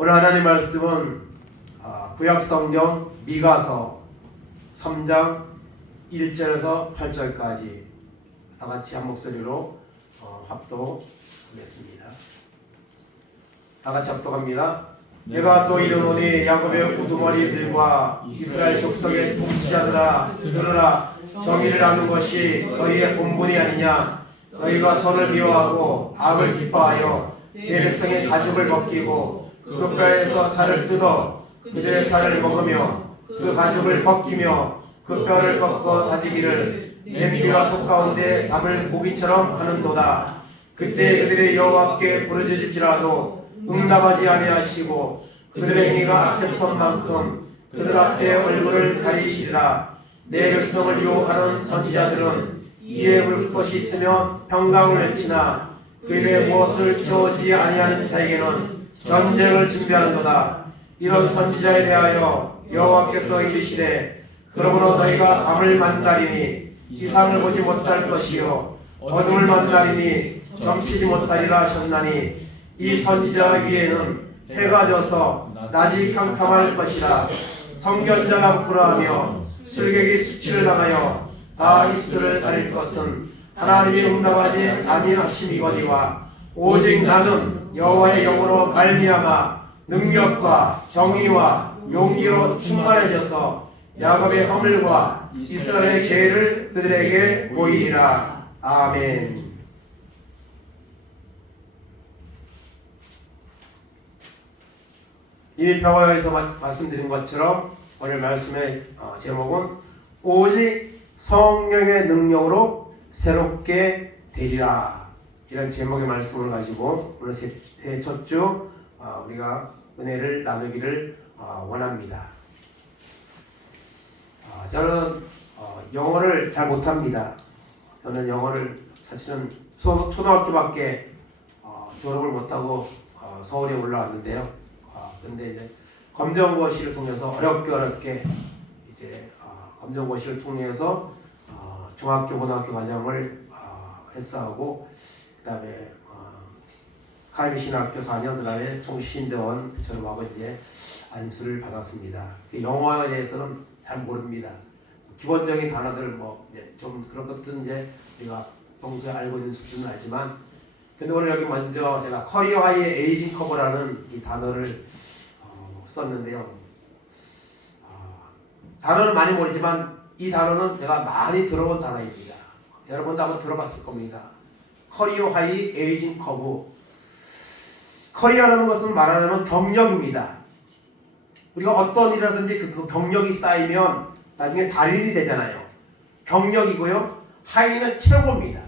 오늘 하나님 말씀은 구약성경 미가서 3장 1절에서 8절까지 다같이 한 목소리로 합독하겠습니다. 다같이 합독합니다. 내가 또 이르노니 야곱의 우두머리들과 이스라엘 족속의 통치자들아 들으라. 정의를 하는 것이 너희의 본분이 아니냐. 너희가 선을 미워하고 악을 기뻐하여 내 백성의 가죽을 벗기고 그 뼈에서 살을 뜯어 그들의 살을 먹으며 그 가죽을 벗기며 그 뼈를 꺾어 다지기를 냄비와 솥 가운데 담을 고기처럼 하는도다. 그때 그들의 여호와께 부르짖을지라도 응답하지 아니하시고 그들의 행위가 악했던 만큼 그들 앞에 얼굴을 가리시리라. 내 백성을 유혹하는 선지자들은 이에 울 것이 있으면 평강을 외치나 그 입에 무엇을 채우지 아니하는 자에게는 전쟁을 준비하는도다. 이런 선지자에 대하여 여호와께서 이르시되 그러므로 너희가 밤을 만나리니 이상을 보지 못할 것이요 어둠을 만나리니 점치지 못하리라 하셨나니 이 선지자 위에는 해가 져서 낮이 캄캄할 것이라. 성견자가 부끄러하며 술객이 수치를 당하여 다 입술을 가릴 것은 하나님이 응답하지 아니하심이거니와 오직 나는 여호와의 영으로 말미암아 능력과 정의와 용기로 충만해져서 야곱의 허물과 이스라엘의 죄를 그들에게 보이리라. 아멘. 이미 평화에서 말씀드린 것처럼 오늘 말씀의 제목은 오직 성령의 능력으로 새롭게 되리라. 이런 제목의 말씀을 가지고 오늘 새 첫 주 우리가 은혜를 나누기를 원합니다. 저는 영어를 잘 못합니다. 저는 영어를 사실은 초등학교밖에 졸업을 못하고 서울에 올라왔는데요. 근데 이제 검정고시를 통해서 어렵게 이제 검정고시를 통해서 중학교 고등학교 과정을 패스하고 그다음에 카이비신학교 4년 그다음에 총신대원 졸업하고 이제 안수를 받았습니다. 영어에 대해서는 잘 모릅니다. 기본적인 단어들 뭐 이제 좀 그런 것들은 이제 우리가 평소에 알고 있는 수준은 알지만, 근데 오늘 여기 먼저 제가 커리어 하이의 에이징 커버라는 이 단어를 썼는데요. 단어는 많이 모르지만 이 단어는 제가 많이 들어본 단어입니다. 여러분도 아마 들어봤을 겁니다. 커리어 하이 에이징 커브. 커리어라는 것은 말하자면 경력입니다. 우리가 어떤 일이라든지 그 경력이 쌓이면 나중에 달인이 되잖아요. 경력이고요. 하이는 최고입니다.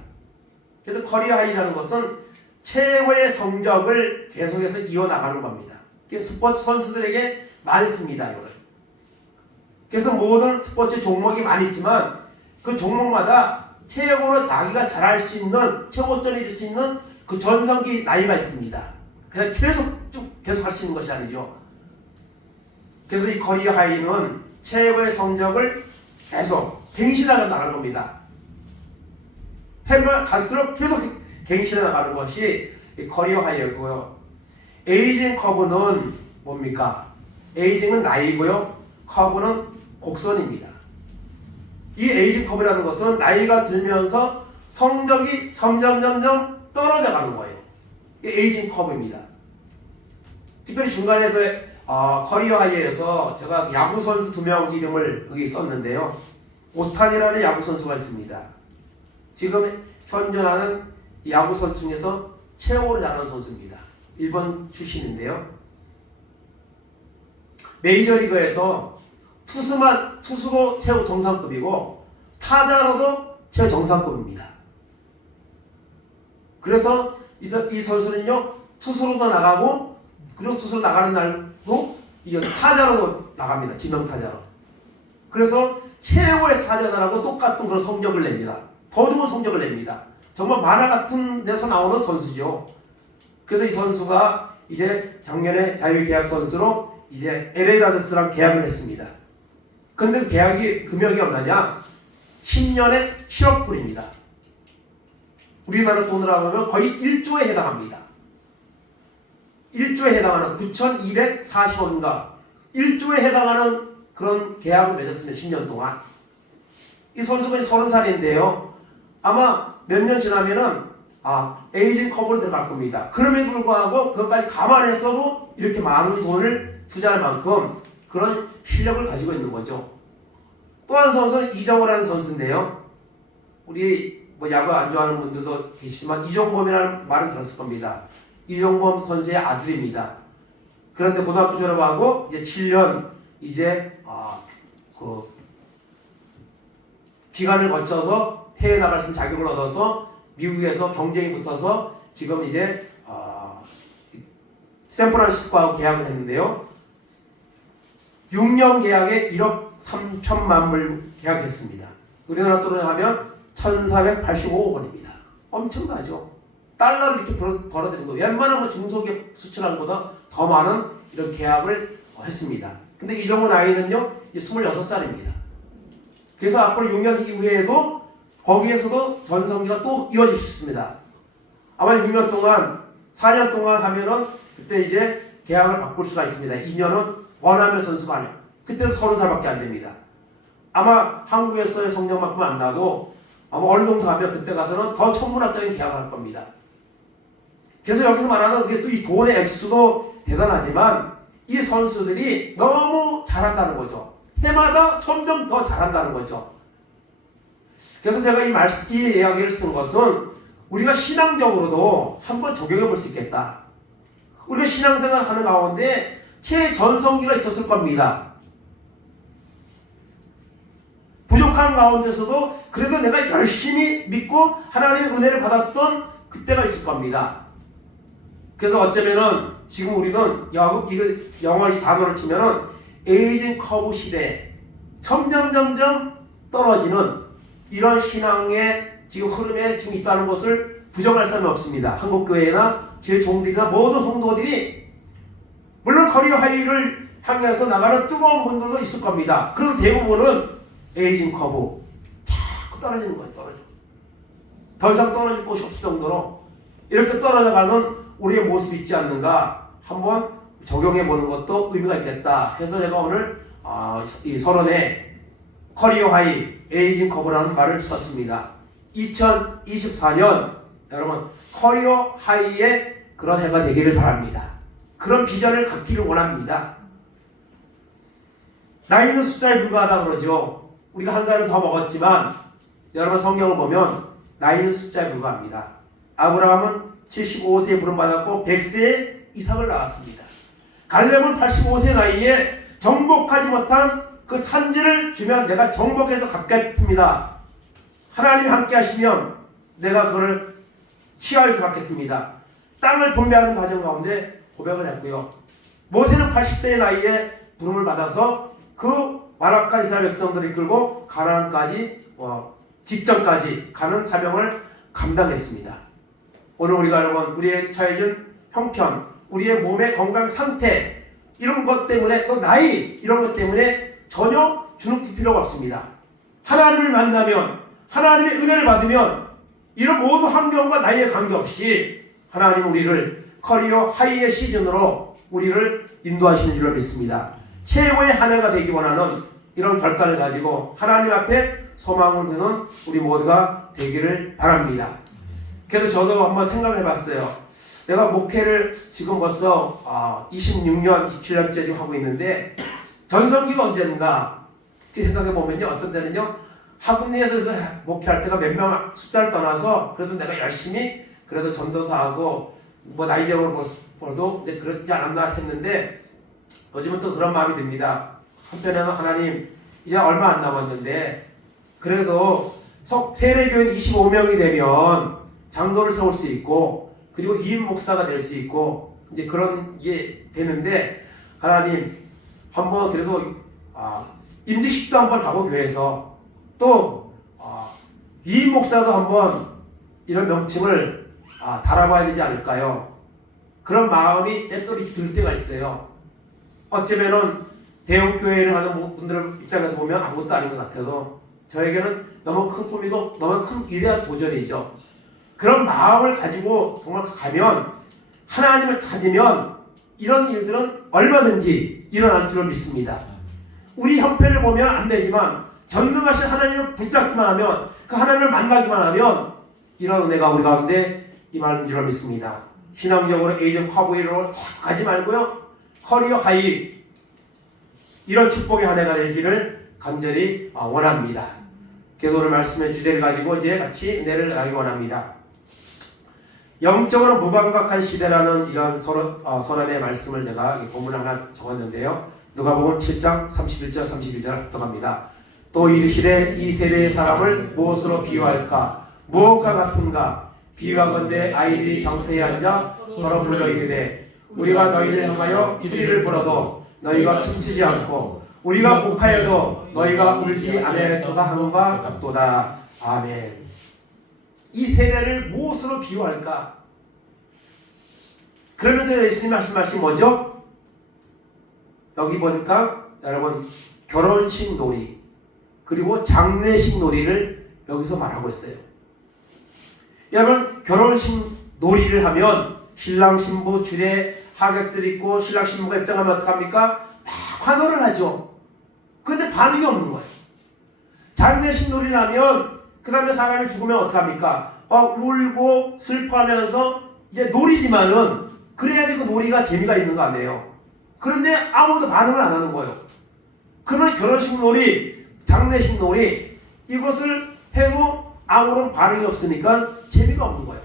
그래서 커리어 하이라는 것은 최고의 성적을 계속해서 이어나가는 겁니다. 스포츠 선수들에게 많습니다. 이거는. 그래서 모든 스포츠 종목이 많이 있지만 그 종목마다 최고로 자기가 잘할 수 있는 최고점이 될 수 있는 그 전성기 나이가 있습니다. 그래서 계속 할 수 있는 것이 아니죠. 그래서 이 커리어 하이는 최고의 성적을 계속 갱신해 나가는 겁니다. 해면 갈수록 계속 갱신해 나가는 것이 이 커리어 하이였고요. 에이징 커브는 뭡니까? 에이징은 나이고요. 커브는 곡선입니다. 이 에이징 커브라는 것은 나이가 들면서 성적이 점점 떨어져 가는 거예요. 이 에이징 커브입니다. 특별히 중간에 커리어 하이에서 제가 야구 선수 2명 이름을 여기 썼는데요. 오타니라는 야구 선수가 있습니다. 지금 현존하는 야구 선수 중에서 최고로 잘하는 선수입니다. 일본 출신인데요. 메이저리그에서 투수로 최고 정상급이고 타자로도 최고 정상급입니다. 그래서 이 선수는요, 투수로도 나가고 그리고 투수로 나가는 날도 타자로도 나갑니다. 지명타자로. 그래서 최고의 타자들하고 똑같은 그런 성적을 냅니다. 더 좋은 성적을 냅니다. 정말 만화 같은 데서 나오는 선수죠. 그래서 이 선수가 이제 작년에 자유계약 선수로 이제 LA 다저스랑 계약을 했습니다. 근데 계약이 금액이 얼마냐? 10년에 7억 불입니다. 우리나라 돈으로 하면 거의 1조에 해당합니다. 1조에 해당하는 9,240억인가 1조에 해당하는 그런 계약을 맺었습니다. 10년 동안. 이 선수가 30살인데요. 아마 몇 년 지나면은 에이징 커브로 들어갈 겁니다. 그럼에도 불구하고 그것까지 감안해서도 이렇게 많은 돈을 투자할 만큼 그런 실력을 가지고 있는 거죠. 또 한 선수는 이정호라는 선수인데요. 우리 뭐 야구 안 좋아하는 분들도 계시지만 이종범이라는 말은 들었을 겁니다. 이종범 선수의 아들입니다. 그런데 고등학교 졸업하고 이제 7년 이제 그 기간을 거쳐서 해외 나갈 수 있는 자격을 얻어서 미국에서 경쟁이 붙어서 지금 이제 샌프란시스코하고 계약을 했는데요. 6년 계약에 1억 3천만 불 계약했습니다. 우리나라 돈으로 하면 1,485억 원입니다. 엄청나죠. 달러를 이렇게 벌어들인 거예요. 웬만한 중소기업 수출하는 것보다 더 많은 이런 계약을 했습니다. 근데 이정도 나이는요, 이제 26살입니다. 그래서 앞으로 6년 이후에도 거기에서도 전성기가 또 이어질 수 있습니다. 아마 6년 동안, 4년 동안 하면은 그때 이제 계약을 바꿀 수가 있습니다. 2년은 원하면 선수가 아니에요. 그때도 30살밖에 안 됩니다. 아마 한국에서의 성적만큼 안 나도 아마 어느 정도 하면 그때 가서는 더 천문학적인 계약을 할 겁니다. 그래서 여기서 말하는 게 또 이 돈의 액수도 대단하지만 이 선수들이 너무 잘한다는 거죠. 해마다 점점 더 잘한다는 거죠. 그래서 제가 이 이야기를 쓴 것은 우리가 신앙적으로도 한번 적용해 볼 수 있겠다. 우리가 신앙생활 하는 가운데 최전성기가 있었을 겁니다. 부족한 가운데서도 그래도 내가 열심히 믿고 하나님의 은혜를 받았던 그때가 있을 겁니다. 그래서 어쩌면은 지금 우리는 영어 이 단어를 치면은 에이징 커브 시대에 점점 떨어지는 이런 신앙의 지금 흐름에 지금 있다는 것을 부정할 사람이 없습니다. 한국교회나 제 종들이나 모든 성도들이 물론 커리어 하이를 향해서 나가는 뜨거운 분들도 있을 겁니다. 그리고 대부분은 에이징 커브 자꾸 떨어지는 거예요. 더 이상 떨어질 곳이 없을 정도로 이렇게 떨어져가는 우리의 모습이 있지 않는가 한번 적용해 보는 것도 의미가 있겠다 해서 제가 오늘 이 서론에 커리어 하이 에이징 커브라는 말을 썼습니다. 2024년 여러분 커리어 하이의 그런 해가 되기를 바랍니다. 그런 비전을 갖기를 원합니다. 나이는 숫자에 불과하다 그러죠. 우리가 한 살을 더 먹었지만 여러분 성경을 보면 나이는 숫자에 불과합니다. 아브라함은 75세에 부름받았고 100세에 이삭을 낳았습니다. 갈렙은 85세 나이에 정복하지 못한 그 산지를 주면 내가 정복해서 갖겠습니다. 하나님이 함께 하시면 내가 그걸 시야에서 갖겠습니다. 땅을 분배하는 과정 가운데 고백을 했고요. 모세는 80세의 나이에 부름을 받아서 그 완악한 이스라엘 백성들을 이끌고 가나안까지 직전까지 가는 사명을 감당했습니다. 오늘 우리가 여러분 우리의 처해진 형편, 우리의 몸의 건강 상태 이런 것 때문에 또 나이 이런 것 때문에 전혀 주눅들 필요가 없습니다. 하나님을 만나면 하나님의 은혜를 받으면 이런 모든 환경과 나이에 관계없이 하나님 우리를 커리어 하이의 시즌으로 우리를 인도하시는 줄로 믿습니다. 최고의 한 해가 되기 원하는 이런 결단을 가지고 하나님 앞에 소망을 두는 우리 모두가 되기를 바랍니다. 그래서 저도 한번 생각해 봤어요. 내가 목회를 지금 벌써 26년, 27년째 지금 하고 있는데 전성기가 언제인가 이렇게 생각해 보면요. 어떤 때는요. 학원에서 목회할 때가 몇 명 숫자를 떠나서 그래도 내가 열심히 그래도 전도사하고 뭐 나이적으로 봐도 그렇지 않았나 했는데 요즘은 또 그런 마음이 듭니다. 한편에는 하나님 이제 얼마 안 남았는데 그래도 세례교인 25명이 되면 장로를 세울 수 있고 그리고 이임 목사가 될 수 있고 이제 그런 게 되는데 하나님 한번 그래도 임직식도 한번 하고 교회에서 또 이임 목사도 한번 이런 명칭을 달아봐야 되지 않을까요? 그런 마음이 때때로 들 때가 있어요. 어쩌면은 대형 교회를 하는 분들 입장에서 보면 아무것도 아닌 것 같아서 저에게는 너무 큰 꿈이고 너무 큰 위대한 도전이죠. 그런 마음을 가지고 정말 가면 하나님을 찾으면 이런 일들은 얼마든지 일어날 줄을 믿습니다. 우리 형편을 보면 안 되지만 전능하신 하나님을 붙잡기만 하면, 그 하나님을 만나기만 하면 이런 은혜가 우리 가운데 임하는 줄을 믿습니다. 신앙적으로 에이전 커브이로 자꾸 가지 말고요, 커리어 하이, 이런 축복의 한 해가 되기를 간절히 원합니다. 그래서 오늘 말씀의 주제를 가지고 이제 같이 은혜를 나누기 원합니다. 영적으로 무감각한 시대라는 이런 선언의 말씀을 제가 본문 하나 적었는데요. 누가복음 7장 31절 32절 들어갑니다. 또 이르시되 이 세대의 사람을 무엇으로 비유할까? 무엇과 같은가? 비유하건대 아이들이 정터에 앉아 서로 불러 이르되 우리가 너희를 향하여 피리를 불어도 너희가 춤추지 않고 우리가 곡하여도 너희가 울지 아니하였도다 함과 같도다. 아멘. 이 세대를 무엇으로 비유할까? 그러면서 예수님 말씀하신 뭐죠? 여기 보니까 여러분 결혼식 놀이 그리고 장례식 놀이를 여기서 말하고 있어요. 여러분 결혼식 놀이를 하면 신랑 신부 줄에 하객들 있고 신랑 신부가 입장하면 어떡합니까? 막 환호를 하죠. 근데 반응이 없는 거예요. 장례식 놀이를 하면 그 다음에 사람이 죽으면 어떡합니까? 울고 슬퍼하면서 이제 놀이지만은 그래야지 그 놀이가 재미가 있는 거 아니에요. 그런데 아무도 반응을 안 하는 거예요. 그러면 결혼식 놀이, 장례식 놀이 이것을 해도 아무런 반응이 없으니까 재미가 없는 거예요.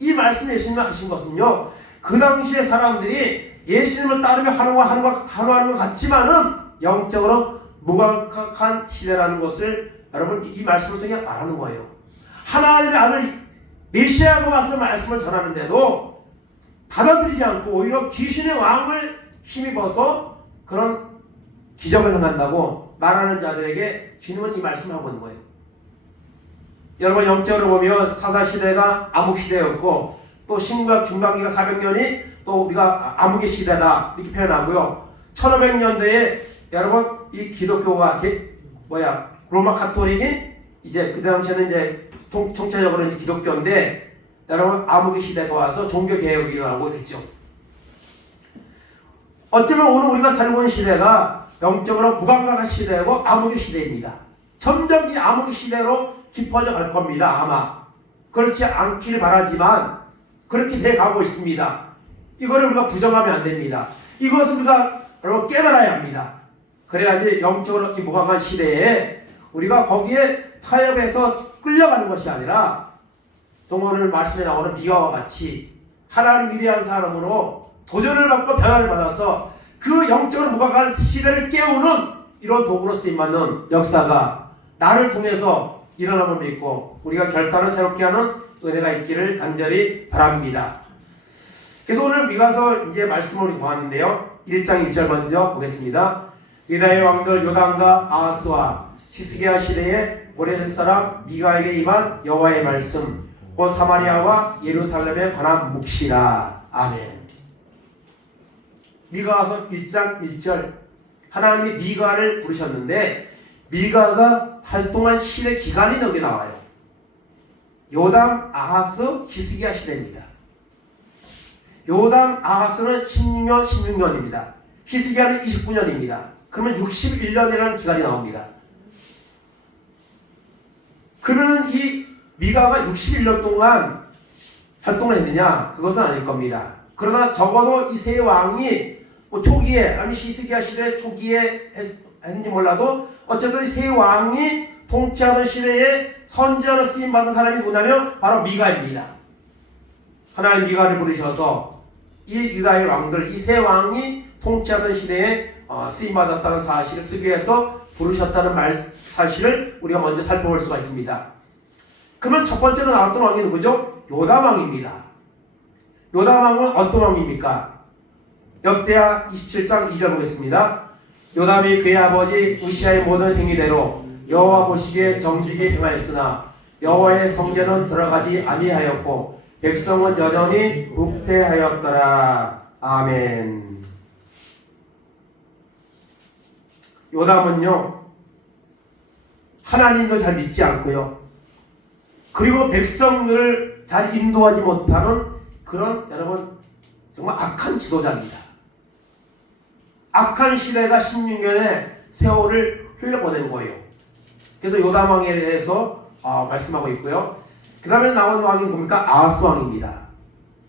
이 말씀 예수님이 하신 것은요, 그 당시에 사람들이 예수님을 따르며 하는 것 같지만은 영적으로 무감각한 시대라는 것을 여러분 이 말씀을 통해 말하는 거예요. 하나님의 아들 메시아가 와서 말씀을 전하는데도 받아들이지 않고 오히려 귀신의 왕을 힘입어서 그런 기적을 행한다고 말하는 자들에게 주님은 이 말씀을 하고 있는 거예요. 여러분 영적으로 보면 사사시대가 암흑시대였고 또 신구약 중간기가 400년이 또 우리가 암흑의 시대다 이렇게 표현하고요. 1500년대에 여러분 이 기독교가 로마 카톨릭이 이제 그 당시에는 이제 총체적으로 이제 기독교인데 여러분 암흑의 시대가 와서 종교 개혁이 일어나고 있죠. 어쩌면 오늘 우리가 살고 있는 시대가 영적으로 무감각한 시대고 암흑의 시대입니다. 점점 이 암흑의 시대로 깊어져 갈 겁니다. 아마 그렇지 않기를 바라지만 그렇게 돼 가고 있습니다. 이거를 우리가 부정하면 안 됩니다. 이것을 우리가 여러분 깨달아야 합니다. 그래야지 영적으로 이 무감각한 시대에 우리가 거기에 타협해서 끌려가는 것이 아니라 오늘 말씀에 나오는 미가와 같이 하나님 위대한 사람으로 도전을 받고 변화를 받아서 그 영적으로 무감각한 시대를 깨우는 이런 도구로 쓰임받는 역사가 나를 통해서 일어남을 믿고 우리가 결단을 새롭게 하는 은혜가 있기를 간절히 바랍니다. 그래서 오늘 미가서 이제 말씀을 보았는데요. 1장 1절 먼저 보겠습니다. 유다의 왕들 요담과 아하스와 히스기야 시대에 오래된 사람 미가에게 임한 여호와의 말씀 곧 사마리아와 예루살렘에 관한 묵시라. 아멘. 미가서 1장 1절 하나님이 미가를 부르셨는데 미가가 활동한 시대 기간이 여기 나와요. 요담, 아하스, 히스기야 시대입니다. 요담, 아하스는 16년, 16년입니다. 히스기야는 29년입니다. 그러면 61년이라는 기간이 나옵니다. 그러면 이 미가가 61년 동안 활동을 했느냐? 그것은 아닐 겁니다. 그러나 적어도 이 세 왕이 초기에 아니 히스기야 시대 초기에 했는지 몰라도 어쨌든 이 세 왕이 통치하던 시대에 선지자로 쓰임받은 사람이 누구냐면 바로 미가입니다. 하나님 미가를 부르셔서 이 유다의 왕들 이 세 왕이 통치하던 시대에 쓰임받았다는 사실을 쓰기 위해서 부르셨다는 사실을 우리가 먼저 살펴볼 수가 있습니다. 그러면 첫 번째로 나왔던 왕이 누구죠? 요담 왕입니다. 요담 왕은 어떤 왕입니까? 역대하 27장 2절 보겠습니다. 요담이 그의 아버지 우시아의 모든 행위대로 여호와 보시기에 정직히 행하였으나 여호와의 성전은 들어가지 아니하였고 백성은 여전히 부패하였더라. 아멘. 요담은요 하나님도 잘 믿지 않고요 그리고 백성들을 잘 인도하지 못하는 그런 여러분 정말 악한 지도자입니다. 악한 시대가 16년의 세월을 흘려보낸 거예요. 그래서 요담 왕에 대해서 말씀하고 있고요. 그 다음에 나온 왕이 뭡니까? 아하스 왕입니다.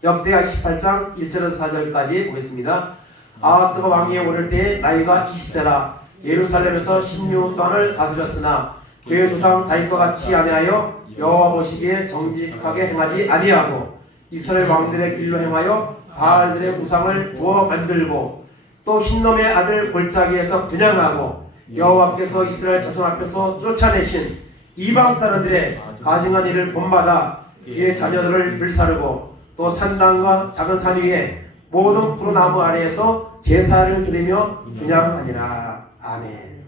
역대하 28장 1절에서 4절까지 보겠습니다. 아하스가 왕위에 오를 때에 나이가 20세라 예루살렘에서 16년 동안을 다스렸으나 그의 조상 다윗과 같이 아니하여 여호와 보시기에 정직하게 행하지 아니하고 이스라엘 왕들의 길로 행하여 바알들의 우상을 부어 만들고 또 흰놈의 아들 골짜기에서 분양하고 여호와께서 이스라엘 자손 앞에서 쫓아내신 이방 사람들의 가증한 일을 본받아 그의 자녀들을 불사르고 또 산당과 작은 산 위에 모든 푸르나무 아래에서 제사를 드리며 분양하니라. 아멘.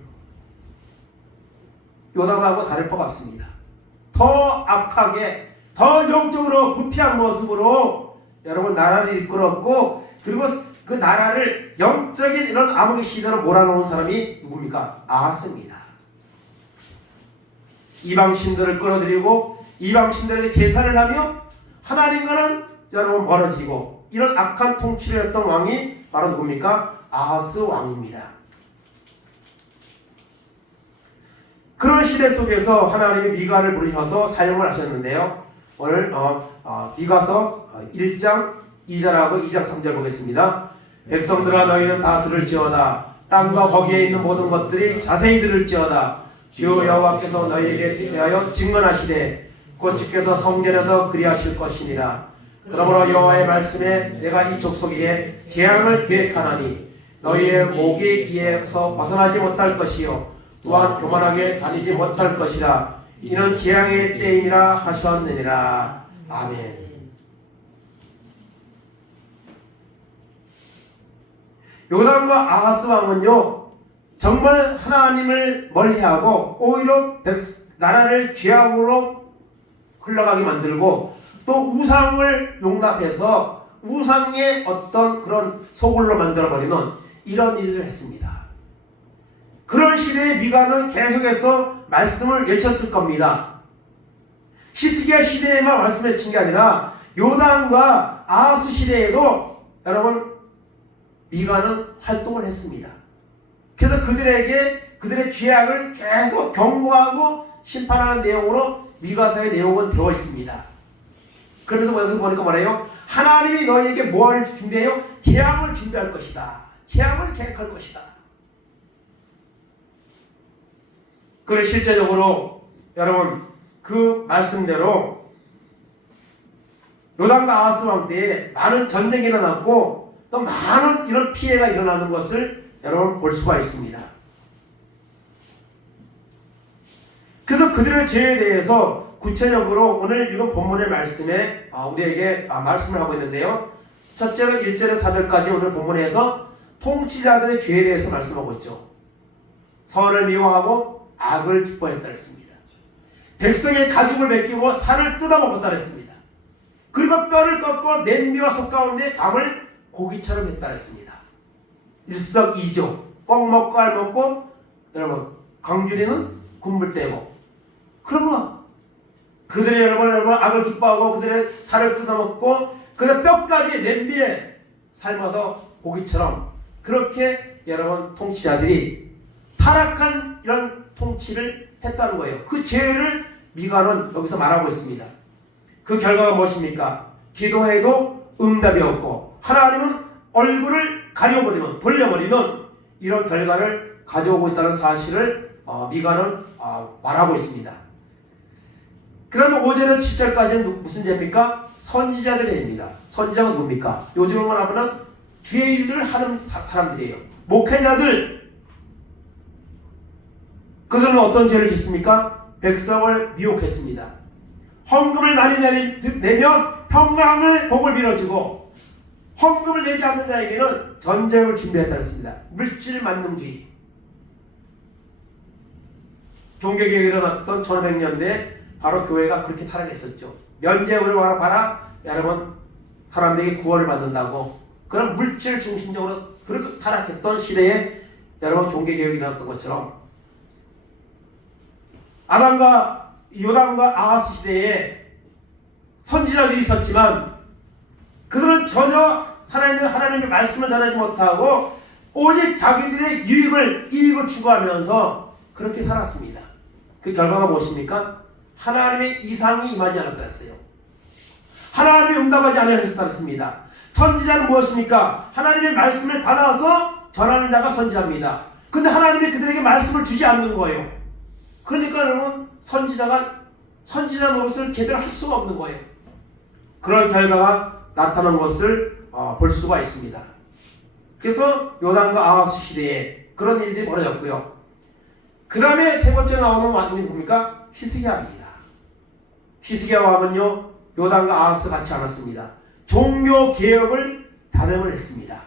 요담하고 다를 바가 없습니다. 더 악하게 더 영적으로 부패한 모습으로 여러분 나라를 이끌었고 그리고 그 나라를 영적인 이런 암흑의 시대로 몰아넣은 사람이 누굽니까? 아하스입니다. 이방신들을 끌어들이고 이방신들에게 제사를 하며 하나님과는 여러분 멀어지고 이런 악한 통치를 했던 왕이 바로 누굽니까? 아하스 왕입니다. 그런 시대 속에서 하나님이 미가를 부르셔서 사용을 하셨는데요. 오늘 미가서 1장 2절하고 2장 3절 보겠습니다. 백성들아 너희는 다 들을지어다. 땅과 거기에 있는 모든 것들이 자세히 들을지어다. 주 여호와께서 너희에게 대하여 증언하시되 곧 주께서 성전에서 그리하실 것이니라. 그러므로 여호와의 말씀에 내가 이 족속에게 재앙을 계획하나니 너희의 목이 이에서 벗어나지 못할 것이요 또한 교만하게 다니지 못할 것이라. 이는 재앙의 때임이라 하셨느니라. 아멘. 요담과 아하스 왕은요 정말 하나님을 멀리하고 오히려 나라를 죄악으로 흘러가게 만들고 또 우상을 용납해서 우상의 어떤 그런 소굴로 만들어버리는 이런 일을 했습니다. 그런 시대에 미가는 계속해서 말씀을 외쳤을 겁니다. 히스기야 시대에만 말씀을 외친 게 아니라 요담과 아하스 시대에도 여러분 미가는 활동을 했습니다. 그래서 그들의 죄악을 계속 경고하고 심판하는 내용으로 미가서의 내용은 되어 있습니다. 그러면서 여기서 보니까 뭐래요? 하나님이 너희에게 뭐를 준비해요? 재앙을 준비할 것이다. 재앙을 계획할 것이다. 그래 실제적으로 여러분 그 말씀대로 요담과 아하스 왕 때에 많은 전쟁이 일어났고 또 많은 이런 피해가 일어나는 것을 여러분 볼 수가 있습니다. 그래서 그들의 죄에 대해서 구체적으로 오늘 이거 본문의 말씀에 우리에게 말씀을 하고 있는데요. 첫째로 1절에서 4절까지 오늘 본문에서 통치자들의 죄에 대해서 말씀하고 있죠. 선을 미워하고 악을 기뻐했다 했습니다. 백성의 가죽을 벗기고 살을 뜯어먹었다 했습니다. 그리고 뼈를 꺾고 냄비와 속 가운데 담을 고기처럼 했다 했습니다. 일석이조 꼭 먹고 알 먹고 여러분 강준이는 군불 떼고 그러면 그들의 여러분 악을 기뻐하고 그들의 살을 뜯어먹고 그들의 뼈까지 냄비에 삶아서 고기처럼 그렇게 여러분 통치자들이 타락한 이런 통치를 했다는 거예요. 그 죄를 미가는 여기서 말하고 있습니다. 그 결과가 무엇입니까? 기도해도 응답이 없고 하나님은 얼굴을 가려버리는 돌려버리는 이런 결과를 가져오고 있다는 사실을 미가는 말하고 있습니다. 그 다음에 5절에서 7절까지는 무슨 죄입니까? 선지자들의 죄입니다. 선지자가 누굽니까? 요즘은 뭐라면 주의 일들을 하는 사람들이에요. 목회자들. 그들은 어떤 죄를 짓습니까? 백성을 미혹했습니다. 헌금을 많이 내면 평강을 복을 빌어주고 헌금을 내지 않는 자에게는 전쟁을 준비했다 했습니다. 물질 만능주의. 종교개혁이 일어났던 1500년대에 바로 교회가 그렇게 타락했었죠. 면제를 봐라 여러분 사람들에게 구원을 받는다고 그런 물질 중심적으로 그렇게 타락했던 시대에 여러분 종교개혁이 일어났던 것처럼 아담과 요담과 아하스 시대에 선지자들이 있었지만 그들은 전혀 하나님의 말씀을 전하지 못하고 오직 자기들의 이익을 추구하면서 그렇게 살았습니다. 그 결과가 무엇입니까? 하나님의 이상이 임하지 않았다 했어요. 하나님이 응답하지 않으셨다 했습니다. 선지자는 무엇입니까? 하나님의 말씀을 받아서 전하는 자가 선지자입니다. 근데 하나님이 그들에게 말씀을 주지 않는 거예요. 그러니까 여러분, 선지자가 선지자 노릇을 제대로 할 수가 없는 거예요. 그런 결과가 나타난 것을 볼 수가 있습니다. 그래서 요담과 아하스 시대에 그런 일들이 벌어졌고요. 그 다음에 세 번째 나오는 왕이 뭡니까? 히스기야입니다. 히스기야 왕은요, 요담과 아하스 같지 않았습니다. 종교 개혁을 단행을 했습니다.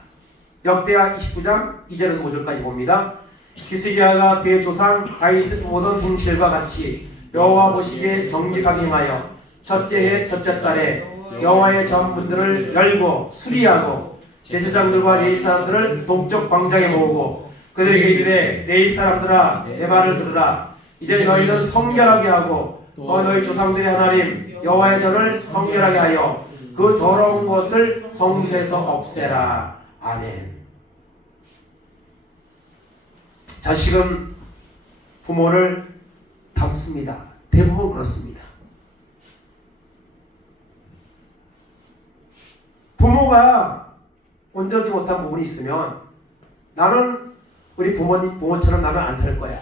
역대하 29장 2절에서 5절까지 봅니다. 히스기야가 그의 조상 다윗의 모든 행실과 같이 여호와 보시기에 정직하게 행하여 첫째 해 첫째 달에 여호와의 전문들을 열고 수리하고 제사장들과 레위 사람들을 동쪽 광장에 모으고 그들에게 이르되 레위 사람들아 내 말을 들으라. 이제 너희는 성결하게 하고 또 너희 조상들의 하나님 여호와의 전을 성결하게 하여 그 더러운 것을 성소에서 없애라. 아멘. 자식은 부모를 닮습니다. 대부분 그렇습니다. 부모가 온전히 못한 부분이 있으면 나는 우리 부모처럼 나는 안 살 거야.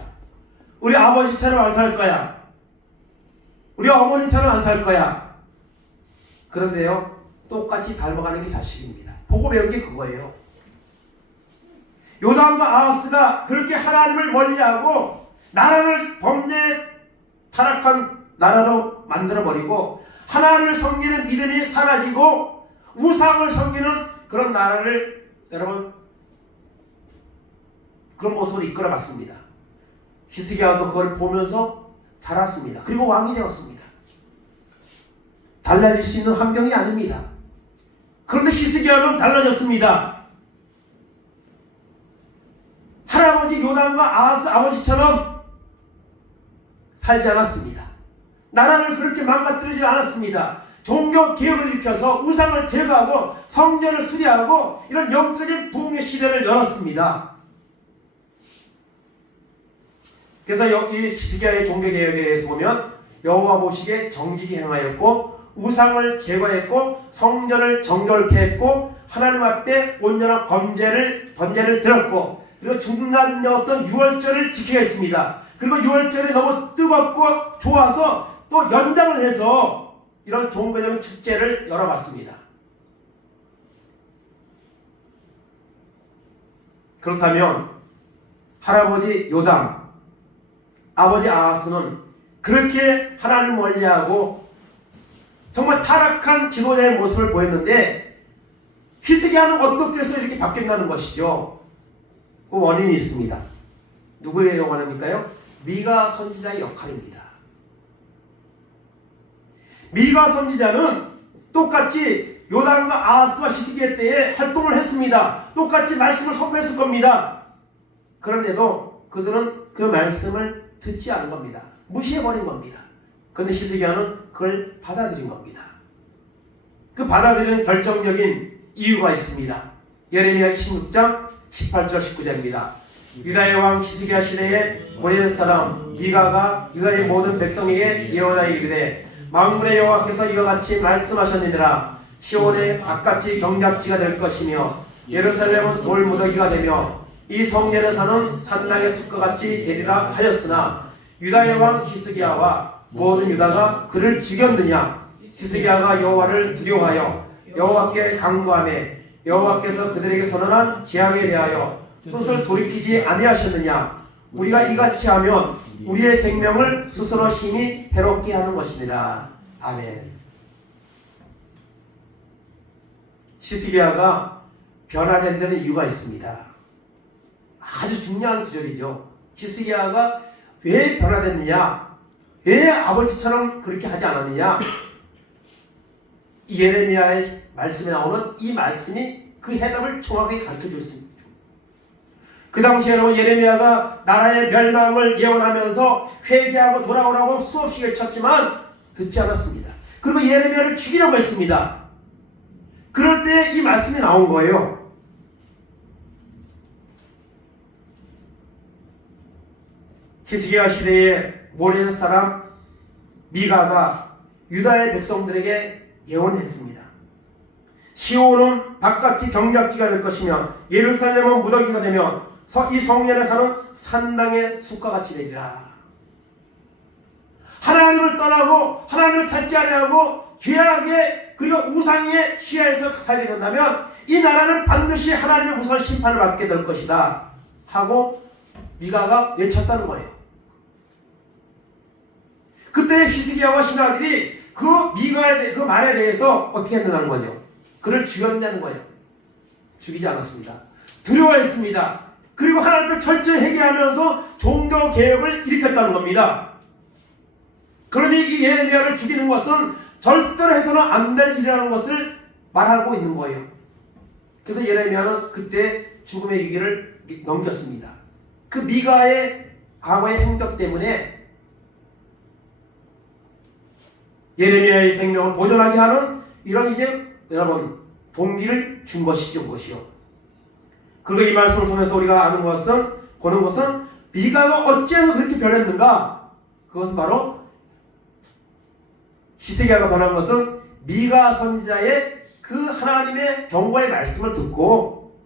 우리 아버지처럼 안 살 거야. 우리 어머니처럼 안 살 거야. 그런데요, 똑같이 닮아가는 게 자식입니다. 보고 배운 게 그거예요. 요담과 아하스가 그렇게 하나님을 멀리하고 나라를 범죄 타락한 나라로 만들어버리고 하나님을 섬기는 믿음이 사라지고 우상을 섬기는 그런 나라를 여러분 그런 모습으로 이끌어갔습니다. 히스기야도 그걸 보면서 자랐습니다. 그리고 왕이 되었습니다. 달라질 수 있는 환경이 아닙니다. 그런데 히스기야는 달라졌습니다. 할아버지 요담과 아하스 아버지처럼 살지 않았습니다. 나라를 그렇게 망가뜨리지 않았습니다. 종교 개혁을 일으켜서 우상을 제거하고 성전을 수리하고 이런 영적인 부흥의 시대를 열었습니다. 그래서 이 히스기야의 종교 개혁에 대해서 보면 여호와 보시기에 정직히 행하였고 우상을 제거했고 성전을 정결케 했고 하나님 앞에 온전한 번제를 드렸고 그리고 중간되었던 유월절을 지키게 했습니다. 그리고 유월절이 너무 뜨겁고 좋아서 또 연장을 해서 이런 종교적인 축제를 열어봤습니다. 그렇다면 할아버지 요담, 아버지 아하스는 그렇게 하나님을 멀리하고 정말 타락한 지도자의 모습을 보였는데 히스기야는 어떻게 해서 이렇게 바뀐다는 것이죠. 그 원인이 있습니다. 누구의 원인일까요? 미가 선지자의 역할입니다. 미가 선지자는 똑같이 요담과 아하스와 히스기야 때에 활동을 했습니다. 똑같이 말씀을 선포했을 겁니다. 그런데도 그들은 그 말씀을 듣지 않은 겁니다. 무시해버린 겁니다. 그런데 히스기야는 그걸 받아들인 겁니다. 그 받아들이는 결정적인 이유가 있습니다. 예레미야 26장 18절 19절입니다. 유다의 왕 히스기야 시대에 모레 사람 미가가 유다의 모든 백성에게 예언하여 이르되 만군의 여호와께서 이와 같이 말씀하셨느니라. 시온의 바깥이 경작지가 될 것이며 예루살렘은 돌무더기가 되며 이 성전에 사는 산당의 숲과 같이 되리라 하였으나 유다의 왕 히스기야와 모든 유다가 그를 죽였느냐. 히스기야가 여호와를 두려워하여 여호와께 간구하며 여호와께서 그들에게 선언한 재앙에 대하여 뜻을 돌이키지 아니하셨느냐. 우리가 이같이 하면 우리의 생명을 스스로 심히 해롭게 하는 것이니라. 아멘. 히스기야가 변화된 데는 이유가 있습니다. 아주 중요한 구절이죠. 히스기야가 왜 변화됐느냐, 왜 아버지처럼 그렇게 하지 않았느냐. 예레미야의 말씀에 나오는 이 말씀이 그 해답을 정확하게 가르쳐 줬습니다. 그 당시에 여러분 예레미야가 나라의 멸망을 예언하면서 회개하고 돌아오라고 수없이 외쳤지만 듣지 않았습니다. 그리고 예레미야를 죽이려고 했습니다. 그럴 때 이 말씀이 나온 거예요. 히스기야 시대에 모레 사람 미가가 유다의 백성들에게 예언했습니다. 시온은 바깥이 경작지가 될 것이며 예루살렘은 무더기가 되며 이 성전에 사는 산당의 숲과같이 되리라. 하나님을 떠나고 하나님을 찾지 아니하고 죄악의 그리고 우상의 시야에서 살게 된다면 이 나라는 반드시 하나님의 무서운 심판을 받게 될 것이다 하고 미가가 외쳤다는 거예요. 그때 히스기야와 신하들이 그 미가의 그 말에 대해서 어떻게 했느냐는 거죠. 그를 죽였냐는 거예요. 죽이지 않았습니다. 두려워했습니다. 그리고 하나님을 철저히 회개하면서 종교 개혁을 일으켰다는 겁니다. 그러니 이 예레미야를 죽이는 것은 절대로 해서는 안 될 일이라는 것을 말하고 있는 거예요. 그래서 예레미야는 그때 죽음의 위기를 넘겼습니다. 그 미가의 과거의 행적 때문에 예레미야의 생명을 보존하게 하는 이런 이제 여러분 동기를 준 것이죠. 그리고 이 말씀을 통해서 우리가 보는 것은 미가가 어찌해서 그렇게 변했는가? 그것은 바로 히스기야가 변한 것은 미가 선지자의 그 하나님의 경고의 말씀을 듣고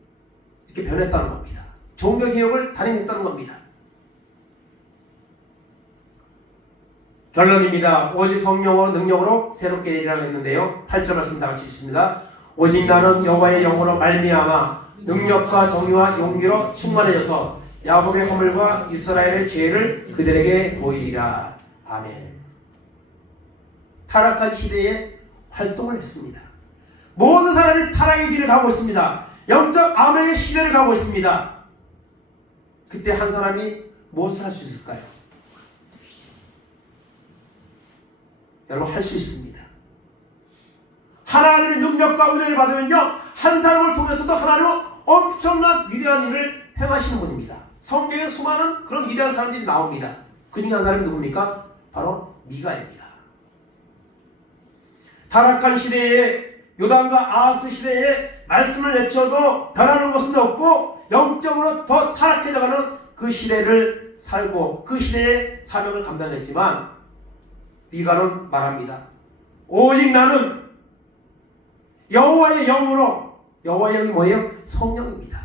이렇게 변했다는 겁니다. 종교개혁을 단행했다는 겁니다. 결론입니다. 오직 성령과 능력으로 새롭게 되리라고 했는데요. 8절 말씀 다 같이 읽습니다. 오직 나는 여호와의 영으로 말미암아 능력과 정의와 용기로 충만해져서 야곱의 허물과 이스라엘의 죄를 그들에게 보이리라. 아멘. 타락한 시대에 활동을 했습니다. 모든 사람이 타락의 길을 가고 있습니다. 영적 암흑의 시대를 가고 있습니다. 그때 한 사람이 무엇을 할 수 있을까요? 여러분, 할 수 있습니다. 하나님의 능력과 은혜를 받으면요, 한 사람을 통해서도 하나님은 엄청난 위대한 일을 행하시는 분입니다. 성경에 수많은 그런 위대한 사람들이 나옵니다. 그 중에 한 사람이 누굽니까? 바로 미가입니다. 타락한 시대에 요단과 아하스 시대에 말씀을 외쳐도 변하는 것은 없고 영적으로 더 타락해져가는 그 시대를 살고 그 시대의 사명을 감당했지만 미가는 말합니다. 오직 나는 여호와의 영으로, 여호와의 영이 뭐예요? 성령입니다.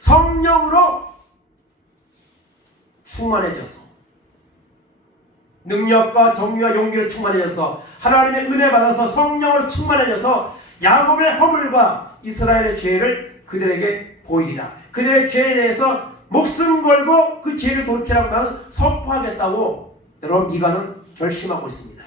성령으로 충만해져서 능력과 정의와 용기를 충만해져서 하나님의 은혜 받아서 성령으로 충만해져서 야곱의 허물과 이스라엘의 죄를 그들에게 보이리라. 그들의 죄에 대해서 목숨 걸고 그 죄를 돌이키라고 나는 선포하겠다고 여러분 미가는 결심하고 있습니다.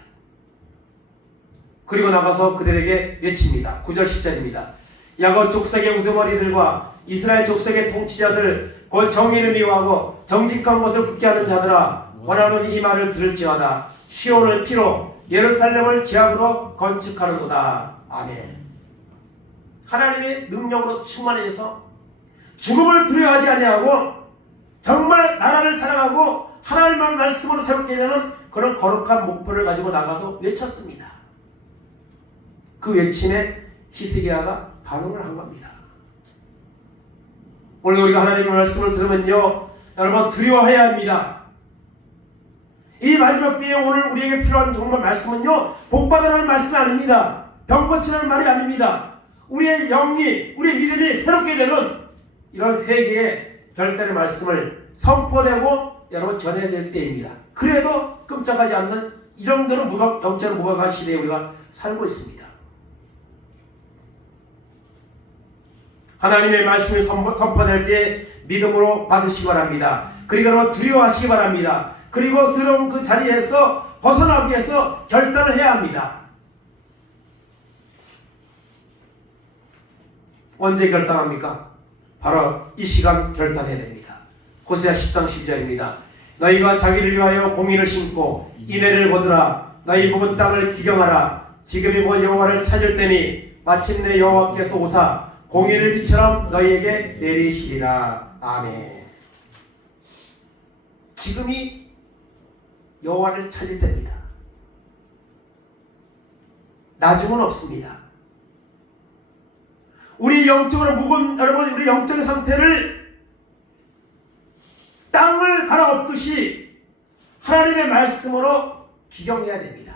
그리고 나가서 그들에게 외칩니다. 9절 10절입니다. 야곱 족속의 우두머리들과 이스라엘 족속의 통치자들 곧 정의를 미워하고 정직한 것을 붙게 하는 자들아, 원하는 이 말을 들을지어다. 시온을 피로 예루살렘을 제약으로 건축하는도다. 아멘. 하나님의 능력으로 충만해져서 죽음을 두려워하지 아니하고 정말 나라를 사랑하고 하나님의 말씀으로 새롭게 되는 그런 거룩한 목표를 가지고 나가서 외쳤습니다. 그 외침에 히스기야가 반응을 한 겁니다. 오늘 우리가 하나님의 말씀을 들으면요, 여러분 두려워해야 합니다. 이 마지막 때에 오늘 우리에게 필요한 정말 말씀은요, 복받으라는 말씀이 아닙니다. 병 고치라는 말이 아닙니다. 우리의 영이, 우리의 믿음이 새롭게 되는 이런 회개의 결단의 말씀을 선포되고 여러분 전해야 될 때입니다. 그래도 끔찍하지 않는 이 정도로 영적으로 무감한 시대에 우리가 살고 있습니다. 하나님의 말씀이 선포될 때 믿음으로 받으시기 바랍니다. 그리고 두려워하시기 바랍니다. 그리고 들어온 그 자리에서 벗어나기 위해서 결단을 해야 합니다. 언제 결단합니까? 바로 이 시간 결단해야 됩니다. 호세아 10장 10절입니다. 너희가 자기를 위하여 공의를 심고 인애를 거두라. 너희 묵은 땅을 기경하라. 지금이 곧 여호와를 찾을 때니 마침내 여호와께서 오사 공의를 비처럼 너희에게 내리시리라. 아멘. 지금이 여호와를 찾을 때입니다. 나중은 없습니다. 우리 영적으로 묵은 여러분, 우리 영적인 상태를 땅을 갈아엎듯이 하나님의 말씀으로 기경해야 됩니다.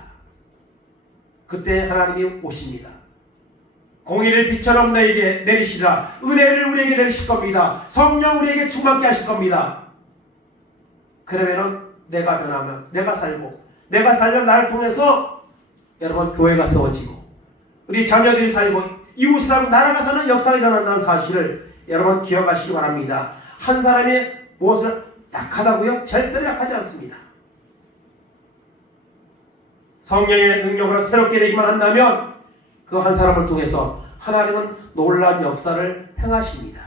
그때 하나님이 오십니다. 공의를 빛처럼 너에게 내리시리라. 은혜를 우리에게 내리실 겁니다. 성령 우리에게 충만케 하실 겁니다. 그러면은 내가 변하면, 내가 살면 나를 통해서 여러분 교회가 세워지고 우리 자녀들이 살고 이웃이라고 나라가 사는 역사가 일어난다는 사실을 여러분 기억하시기 바랍니다. 한 사람이 무엇을 약하다고요? 절대로 약하지 않습니다. 성령의 능력으로 새롭게 되기만 한다면 그 한 사람을 통해서 하나님은 놀라운 역사를 행하십니다.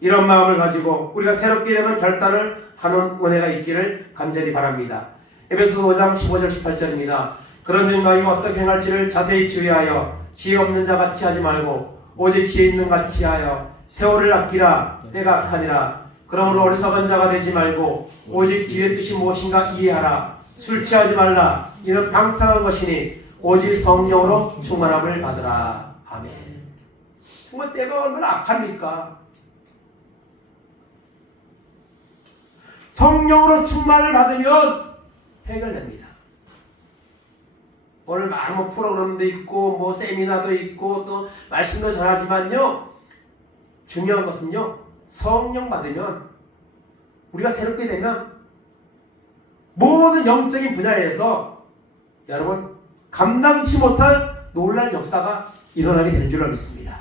이런 마음을 가지고 우리가 새롭게 되는 결단을 하는 은혜가 있기를 간절히 바랍니다. 에베소서 5장 15절 18절입니다. 그런 즉 너희가 어떻게 행할지를 자세히 주의하여 지혜 없는 자 같이 하지 말고 오직 지혜 있는 같이 하여 세월을 아끼라. 때가 악하니라. 그러므로 어리석은 자가 되지 말고 오직 주의 뜻이 무엇인가 이해하라. 술 취하지 말라. 이는 방탕한 것이니 오직 성령으로 충만함을 받으라. 아멘. 정말 때가 얼마나 악합니까? 성령으로 충만을 받으면 해결됩니다. 오늘 많은 프로그램도 있고 뭐 세미나도 있고 또 말씀도 전하지만요, 중요한 것은요, 성령 받으면 우리가 새롭게 되면 모든 영적인 분야에서 여러분 감당치 못할 놀라운 역사가 일어나게 되는 줄로 믿습니다.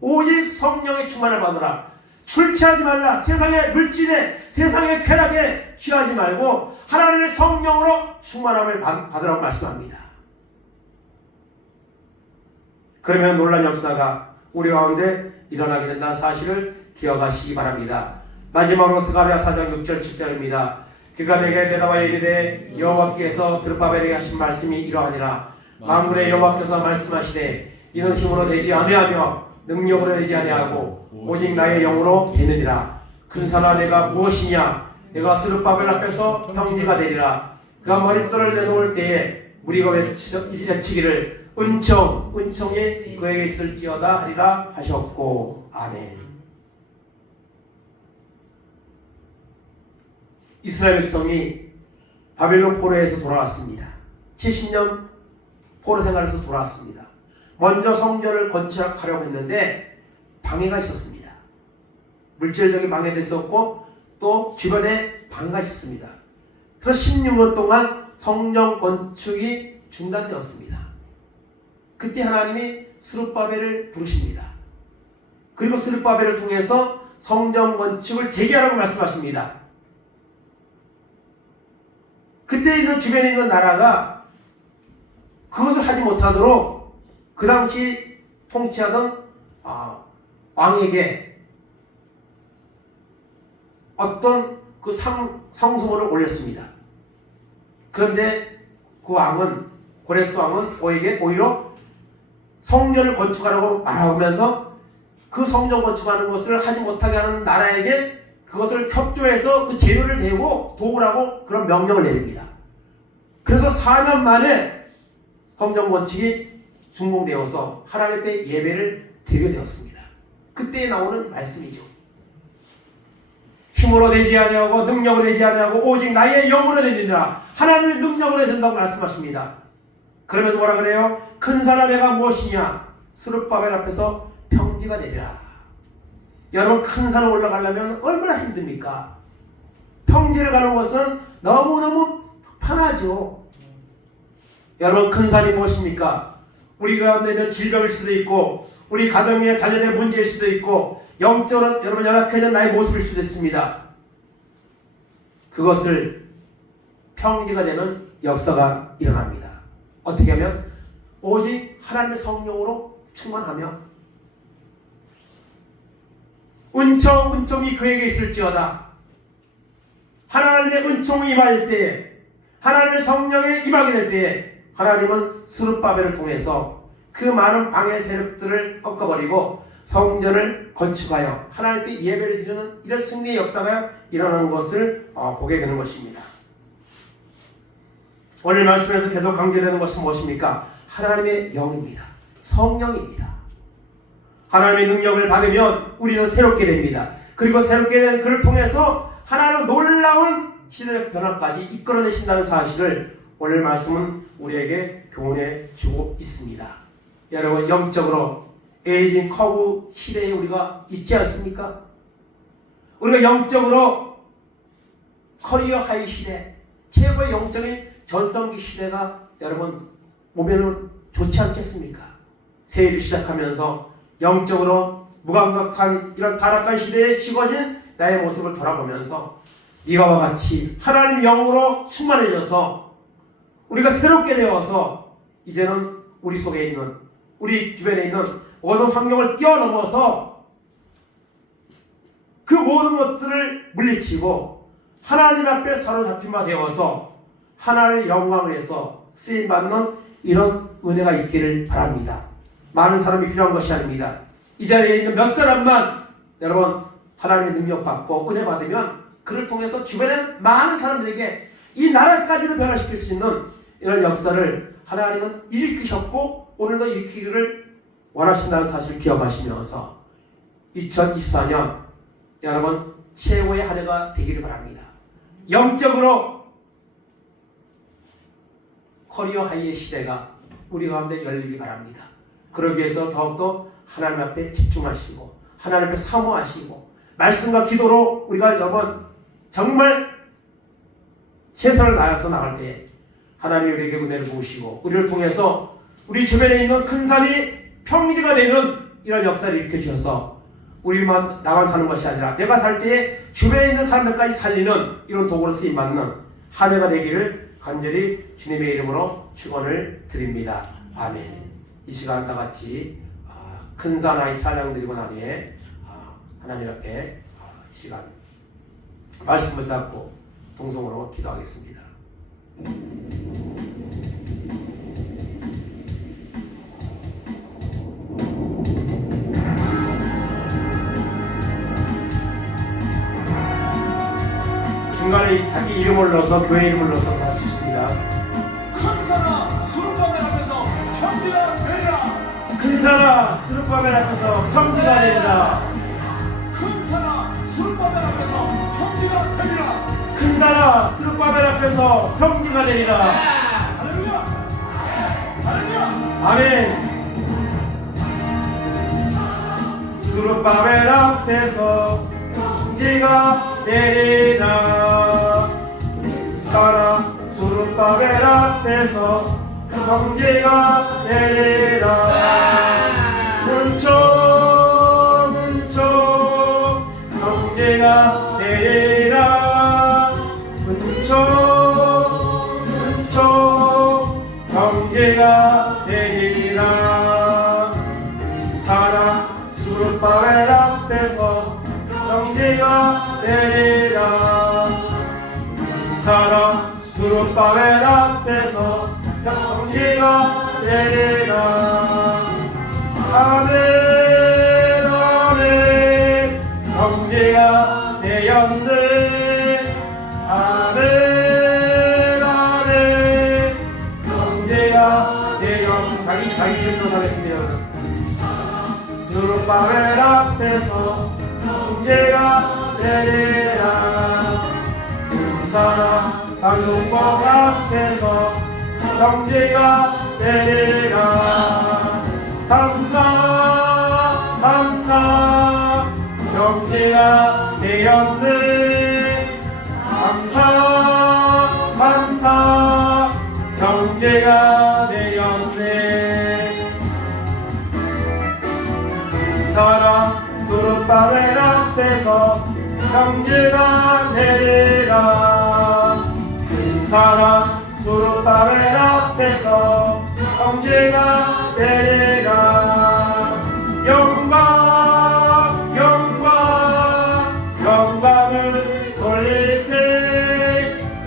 오직 성령의 충만을 받으라. 술 취하지 말라. 세상의 물질에, 세상의 쾌락에 취하지 말고 하나님의 성령으로 충만함을 받으라고 말씀합니다. 그러면 놀라운 역사가 우리 가운데 일어나게 된다는 사실을 기억하시기 바랍니다. 마지막으로 스가랴 4장 6절 7절입니다. 그가 내게 대답하여 이르되 여호와께서 스룹바벨에게 하신 말씀이 이러하니라. 만군의 여호와께서 말씀하시되 이는 힘으로 되지 아니하며 능력으로 되지 아니하고 오직 나의 영으로 되느니라. 근사나 내가 무엇이냐? 내가 스룹바벨 앞에서 평지가 되리라. 그가 머릿돌을 내놓을 때에 무리가 외치기를 은총이 그에게 있을지어다 하리라 하셨고. 아멘. 이스라엘 백성이 바벨론 포로에서 돌아왔습니다. 70년 포로 생활에서 돌아왔습니다. 먼저 성전을 건축하려고 했는데 방해가 있었습니다. 물질적인 방해도 있었고 또 주변에 방해가 있었습니다. 그래서 16년 동안 성전 건축이 중단되었습니다. 그때 하나님이 스룹바벨을 부르십니다. 그리고 스룹바벨을 통해서 성전 건축을 재개하라고 말씀하십니다. 그때 있는 주변에 있는 나라가 그것을 하지 못하도록 그 당시 통치하던 왕에게 어떤 그 상소문을 올렸습니다. 그런데 그 왕은, 고레스 왕은 오히려 성전을 건축하라고 말하면서 그 성전 건축하는 것을 하지 못하게 하는 나라에게 그것을 협조해서 그 재료를 대고 도우라고 그런 명령을 내립니다. 그래서 4년 만에 성전 건축이 준공되어서 하나님의 예배를 드리게 되었습니다. 그때 나오는 말씀이죠. 힘으로 되지 아니하고 능력으로 되지 아니하고 오직 나의 영으로 되느니라. 하나님의 능력으로 된다고 말씀하십니다. 그러면서 뭐라 그래요? 큰 사람애가 무엇이냐? 스룹바벨 앞에서 평지가 되리라. 여러분, 큰 산을 올라가려면 얼마나 힘듭니까? 평지를 가는 것은 너무너무 편하죠. 여러분, 큰 산이 무엇입니까? 우리 가운데 있는 질병일 수도 있고 우리 가정의 자녀들의 문제일 수도 있고 영적으로 여러분 연약해진 나의 모습일 수도 있습니다. 그것을 평지가 되는 역사가 일어납니다. 어떻게 하면? 오직 하나님의 성령으로 충만하며 은총이 그에게 있을지어다. 하나님의 은총이 임할 때에, 하나님의 성령이 임하게 될 때에 하나님은 스룹바벨을 통해서 그 많은 방해 세력들을 꺾어버리고 성전을 건축하여 하나님께 예배를 드리는 이런 승리의 역사가 일어나는 것을 보게 되는 것입니다. 오늘 말씀에서 계속 강조되는 것은 무엇입니까? 하나님의 영입니다. 성령입니다. 하나님의 능력을 받으면 우리는 새롭게 됩니다. 그리고 새롭게 된 그를 통해서 하나님은 놀라운 시대적 변화까지 이끌어내신다는 사실을 오늘 말씀은 우리에게 교훈해 주고 있습니다. 여러분, 영적으로 에이징 커브 시대에 우리가 있지 않습니까? 우리가 영적으로 커리어 하이 시대, 최고의 영적인 전성기 시대가 여러분 오면은 좋지 않겠습니까? 새해를 시작하면서 영적으로 무감각한 이런 타락한 시대에 식어진 나의 모습을 돌아보면서 이와 같이 하나님의 영으로 충만해져서 우리가 새롭게 되어서 이제는 우리 속에 있는, 우리 주변에 있는 모든 환경을 뛰어넘어서 그 모든 것들을 물리치고 하나님 앞에 사로잡힌 바 되어서 하나님의 영광을 위해서 쓰임받는 이런 은혜가 있기를 바랍니다. 많은 사람이 필요한 것이 아닙니다. 이 자리에 있는 몇 사람만 여러분 하나님의 능력 받고 은혜 받으면 그를 통해서 주변에 많은 사람들에게 이 나라까지도 변화시킬 수 있는 이런 역사를 하나님은 일으키셨고 오늘도 일으키기를 원하신다는 사실을 기억하시면서 2024년 여러분 최고의 한 해가 되기를 바랍니다. 영적으로 커리어 하이의 시대가 우리 가운데 열리기 바랍니다. 그러기 위해서 더욱더 하나님 앞에 집중하시고 하나님 앞에 사모하시고 말씀과 기도로 우리가 여러분 정말 최선을 다해서 나갈 때에 하나님이 우리에게 은혜를 부으시고 우리를 통해서 우리 주변에 있는 큰 산이 평지가 되는 이런 역사를 일으켜 주셔서 우리만 나만 사는 것이 아니라 내가 살 때에 주변에 있는 사람들까지 살리는 이런 도구로 쓰임받는 한 해가 되기를 간절히 주님의 이름으로 축원을 드립니다. 아멘. 이 시간 다 같이 큰 산하의 찬양 드리고 난 후에 하나님 앞에 이 시간 말씀 붙잡고 동성으로 기도하겠습니다. 중간에 자기 이름을 넣어서 교회 이름을 넣어서 할 수 있습니다. 큰 산아 수르바벨 앞에서 평지가 되리라. 큰 산아 스룹바벨 앞에서 평지가 되리라. 큰 산아 수르바벨 앞에서 평지가 되리라. 큰 산아 스룹바벨 앞에서 평지가 되리라. 할렐루야. 할렐루야. 아멘. 스룹바벨 앞에서 평지가 되리라. 산아 스룹바벨 앞에서 평지가 되리라. 문초 문초 평지가 되리라. 문초 문초 평지가 되리라. 산아 스룹바벨 앞에서 평지가 되리라. 산아 스룹바벨 앞에서 평지가 되리라. 아멘 아멘 평지가 되었네. 아멘 아멘 평지가 되었네. 자기 이름도 하겠습니다. 스룹바벨 앞에서 평지가 되리라. 은사나 강동법 앞에서 평지가 되리라. 감사 감사 평지가 되었네. 감사 감사 평지가 되었네. 사랑 스룹바벨 앞에서 평지가 되리라. 사랑 스룹바벨 앞에서 평지가 되리라. 영광 영광 영광을 돌리세.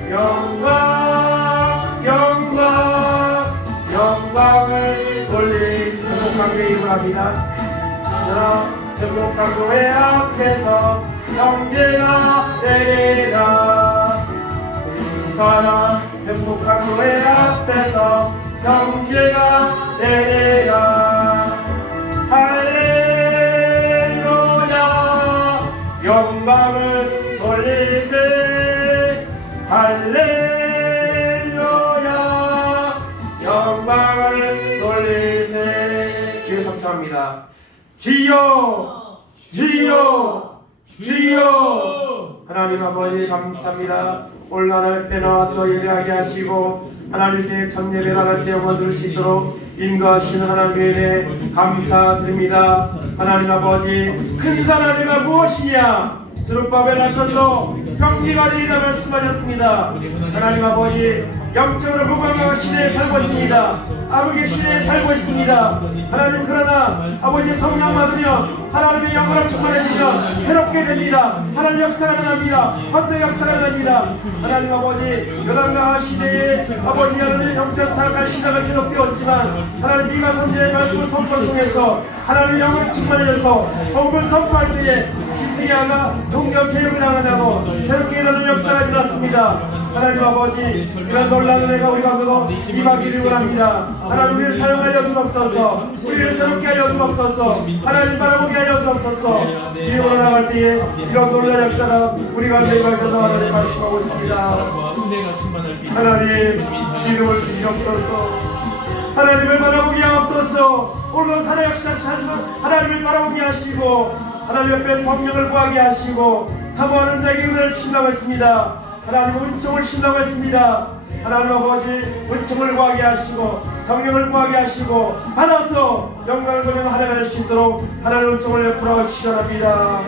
영광 영광 영광을 돌리세. 행복한 교회를 합니다. 행복한 교회 앞에서 평지가 되리라. 사랑 행복한 교회 앞에서 평지가 되리라. 할렐루야 영광을 돌리세 할렐루야 영광을 돌리세. 주여 감사합니다. 주여 주여 주여. 하나님 아버지 감사합니다. 올라갈 때 나와서 예배하게 하시고 하나님의 첫 예배를 할 때 영광 들을 수 있도록 인도하시는 하나님의 은혜 감사드립니다. 하나님 아버지 큰 사나이가 무엇이냐 스룹바벨 앞에서 경기가 되리라 말씀하셨습니다. 하나님 아버지 영적으로 무관한 시대에 살고 있습니다. 암흑의 시대에 살고 있습니다. 하나님 그러나 아버지 성령 받으며 하나님의 영광을 충만해지면 새롭게 됩니다. 하나님 역사가 일어납니다. 헌대 역사가 일어납니다. 하나님 아버지 요단강한 시대에 아버지 하나님 영적 타락할 시대가 계속되었지만 하나님 네가 선지자의 말씀을 선포를 통해서 하나님의 영광을 충만해져서 복음을 선포할 때에 히스기야가 종교 개혁을 당하냐고 새롭게 일어나는 역사가 일어났습니다. 하나님 아버지 이런 놀라운 은혜가 우리 가운데도 임하기를 원합니다. 하나님 우리를 사용하여 주옵소서. 우리를 새롭게 하여 주옵소서. 하나님 바라보게 하여 주옵소서. 뒤로 나갈 때에 이런 놀라운 역사가 우리 가운데 임하셔서 하나님 말씀하고 있습니다. 하나님 믿음을 주시옵소서. 하나님을 바라보게 하옵소서. 오늘 살아 역사하시는 하나님을 바라보게 하시고 하나님 옆에 성령을 구하게 하시고 사모하는 자에게 은혜를 주신다고 했습니다. 하나님 은총을 주신다고 했습니다. 하나님 아버지 은총을 구하게 하시고 성령을 구하게 하시고 받아서 영광을 돌리는 하나가 될 수 있도록 하나님 은총을 베풀어 주시옵나이다.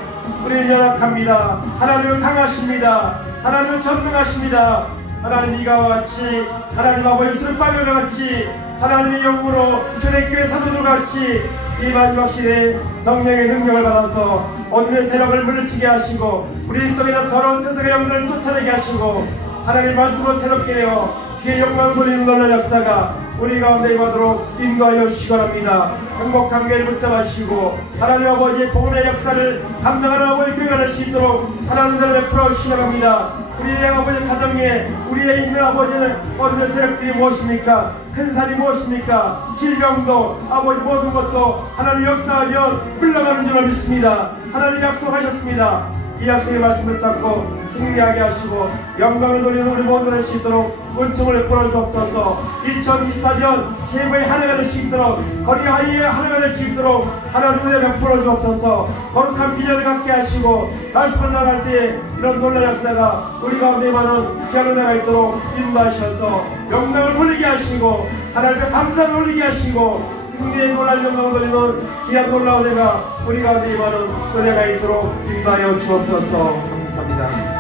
우리는 연약합니다. 하나님은 강하십니다. 하나님은 전능하십니다. 하나님 이가 같이 하나님 아버지 스룹바벨과 같이 하나님의 영으로 주님의 사도들과 같이 이 마지막 시대에 성령의 능력을 받아서 어둠의 세력을 물리치게 하시고 우리 속에 있는 더러운 세상의 영들을 쫓아내게 하시고 하나님 말씀으로 새롭게 하여 그의 영광을 돌리는 놀라운 역사가 우리 가운데 임하도록 인도하여 주시거랍니다. 행복한 교회를 붙잡아주시고 하나님 아버지의 복음의 역사를 감당하는 아버지 교회가 될 수 있도록 하나님을 베풀어 주시거랍니다. 우리의 아버지 가정에 우리의 있는 아버지는 어둠의 세력들이 무엇입니까? 큰 산이 무엇입니까? 질병도 아버지 모든 것도 하나님 역사하면 흘러가는 줄로 믿습니다. 하나님 약속하셨습니다. 이 약속의 말씀을 잡고 승리하게 하시고 영광을 돌리는 우리 모두가 될 수 있도록 은총을 베풀어 주옵소서. 2024년 최고의 한 해가 될 수 있도록 거리 하이의 한 해가 될 수 있도록 하나님 은혜 베풀어 주옵소서. 거룩한 비전을 갖게 하시고 말씀을 나갈 때에 이런 놀라운 역사가 우리 가운데 많은 귀한 은혜가 있도록 인도하셔서 영광을 돌리게 하시고 하나님의 감사를 올리게 하시고 승리의 놀라운 영광을 돌리는 귀한 놀라운 은혜가 우리 가운데 임하는 은혜가 있도록 인도하여 주옵소서. 감사합니다.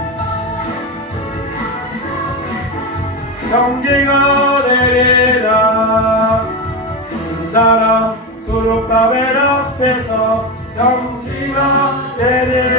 경제가 내리라 큰 사람 스룹바벨 앞에서 경제가 내리라